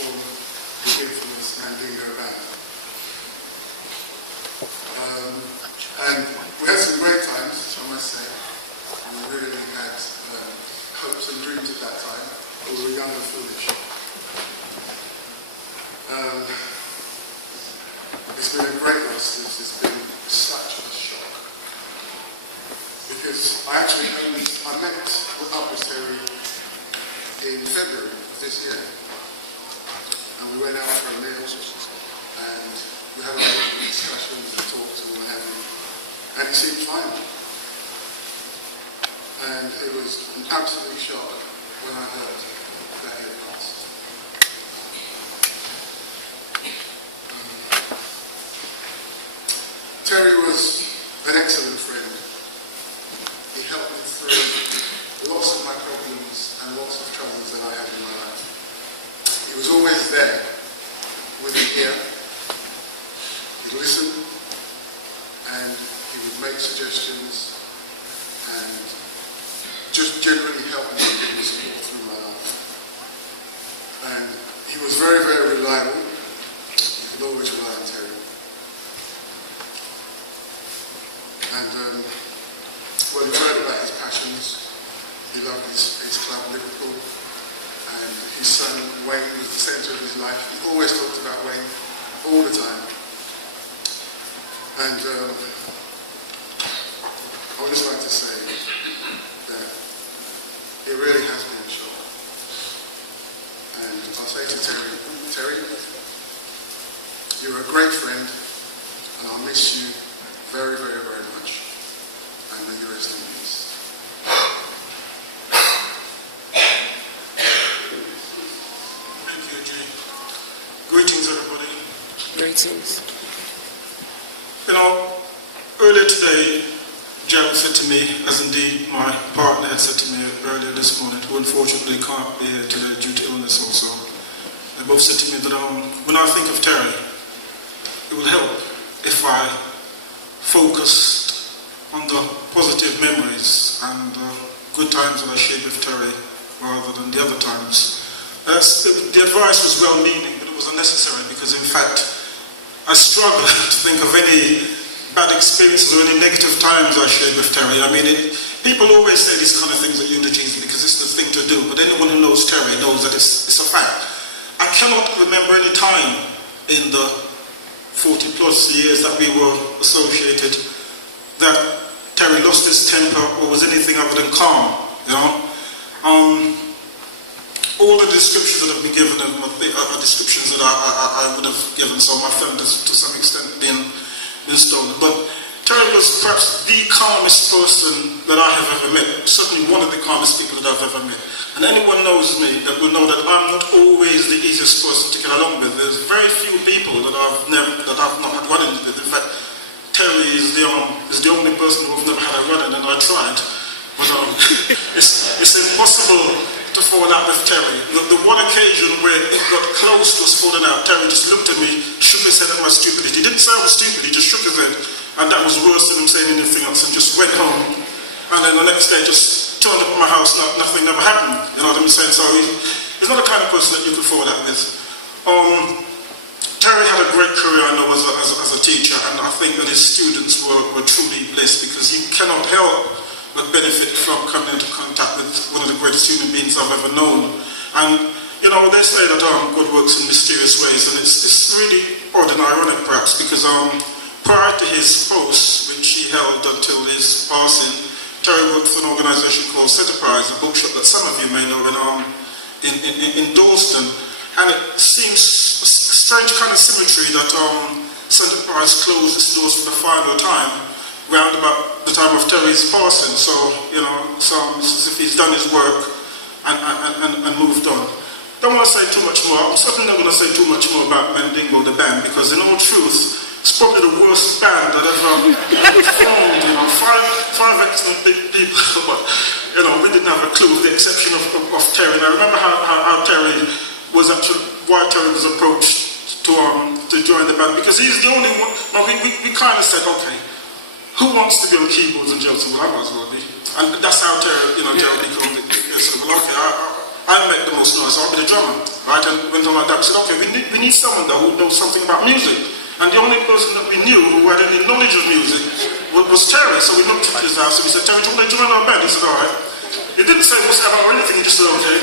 from the infamous Mandingo band. And we had some great times, I must say. We really had hopes and dreams at that time, but we were young and foolish. It's been a great loss. It's been such a shock. Because I met up with Terry in February of this year. And we went out for a meal, and we had a lot of discussions and talks and what have you. And he seemed fine. And it was an absolute shock when I heard that he had passed. Terry was an excellent friend. He helped me through lots of my problems and lots of troubles that I had in my life. He was always there with me here. He'd listen and he would make suggestions and just generally help me get me through my life. And he was very, very reliable. You could always rely on Terry. And well, you heard about his passions. He loved his club, Liverpool. And his son, Wayne, was the centre of his life. He always talked about Wayne all the time. And I would just like to say that it really has been a shock. And I'll say to Terry, you're a great friend, and I'll miss you very, very, very much. And may you rest in peace. Thank you, Jay. Greetings, everybody. Greetings. You know, earlier today, Joe said to me, as indeed my partner had said to me earlier this morning, who unfortunately can't be here today due to illness also, they both said to me that when I think of Terry, it will help if I focused on the positive memories and good times that I shared with Terry rather than the other times. The advice was well-meaning, but it was unnecessary because, in fact, I struggle to think of any bad experiences or any negative times I shared with Terry. I mean, people always say these kind of things at eulogies because it's the thing to do, but anyone who knows Terry knows that it's a fact. I cannot remember any time in the 40 plus years that we were associated that Terry lost his temper or was anything other than calm, you know. All the descriptions that have been given are descriptions that I would have given, so my friend has to some extent been stolen. But Terry was perhaps the calmest person that I have ever met, certainly one of the calmest people that I've ever met. And anyone knows me that will know that I'm not always the easiest person to get along with. There's very few people that I've not had run-ins with. In fact, Terry is the only person who I've never had a run-in, and I tried. But it's impossible to fall out with Terry. The one occasion where it got close to us falling out, Terry just looked at me, shook his head at my stupidity. He didn't say I was stupid, he just shook his head. And that was worse than him saying anything else, and just went home. And then the next day just turned up at my house, nothing never happened. You know what I'm saying? So he's not the kind of person that you could fall out with. Terry had a great career, I know, as a teacher, and I think that his students were truly blessed because you cannot help but benefit from coming into contact with one of the greatest human beings I've ever known. And, you know, they say that God works in mysterious ways, and it's really odd and ironic perhaps because prior to his post, which he held until his passing, Terry worked for an organisation called Enterprise, a bookshop that some of you may know in Dalston. And it seems a strange kind of symmetry that Enterprise closed its doors for the final time round about the time of Terry's passing. So, you know, it's as if he's done his work and moved on. Don't want to say too much more. I'm certainly not going to say too much more about Mandingo, the band, because in all truth, it's probably the worst band that ever formed. You know, five excellent people, but you know, we didn't have a clue, with the exception of Terry. And I remember how Terry was actually, why Terry was approached to join the band, because he's the only one. Well, we kind of said, okay, who wants to be on keyboards? And Joe said, well, I might as well be. And that's how Terry, you know, Terry became the well, okay, I make the most noise, so I'll be the drummer, right? And went on like that. We said, okay, we need someone that who knows something about music. And the only person that we knew who had any knowledge of music was Terry. So we looked at his house and we said, Terry, do you want to join our band? He said, all right. He didn't say what's about or anything, he just said, okay.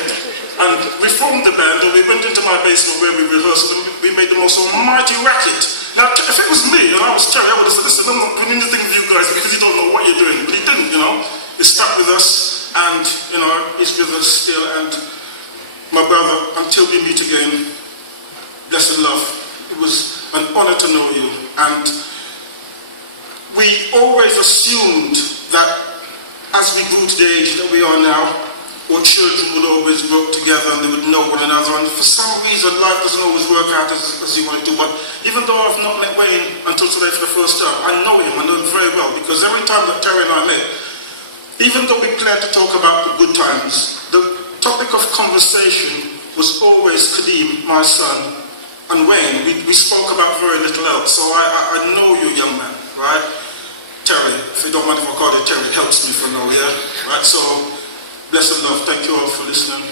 And we formed the band and we went into my basement where we rehearsed and we made the most almighty racket. Now, if it was me and I was Terry, I would have said, listen, I'm not doing anything with you guys because you don't know what you're doing. But he didn't, you know. He stuck with us and, you know, he's with us still. And my brother, until we meet again, blessed love. It was an honor to know you. And we always assumed that as we grew to the age that we are now, our children would always work together and they would know one another. And for some reason, life doesn't always work out as you want it to. But even though I've not met Wayne until today for the first time, I know him very well. Because every time that Terry and I met, even though we planned to talk about the good times, the topic of conversation was always Kadeem, my son, and Wayne. We spoke about very little else. So I know you, young man, right? Terry, if you don't mind if I call you Terry, helps me for now, yeah? Right, so blessed love, thank you all for listening.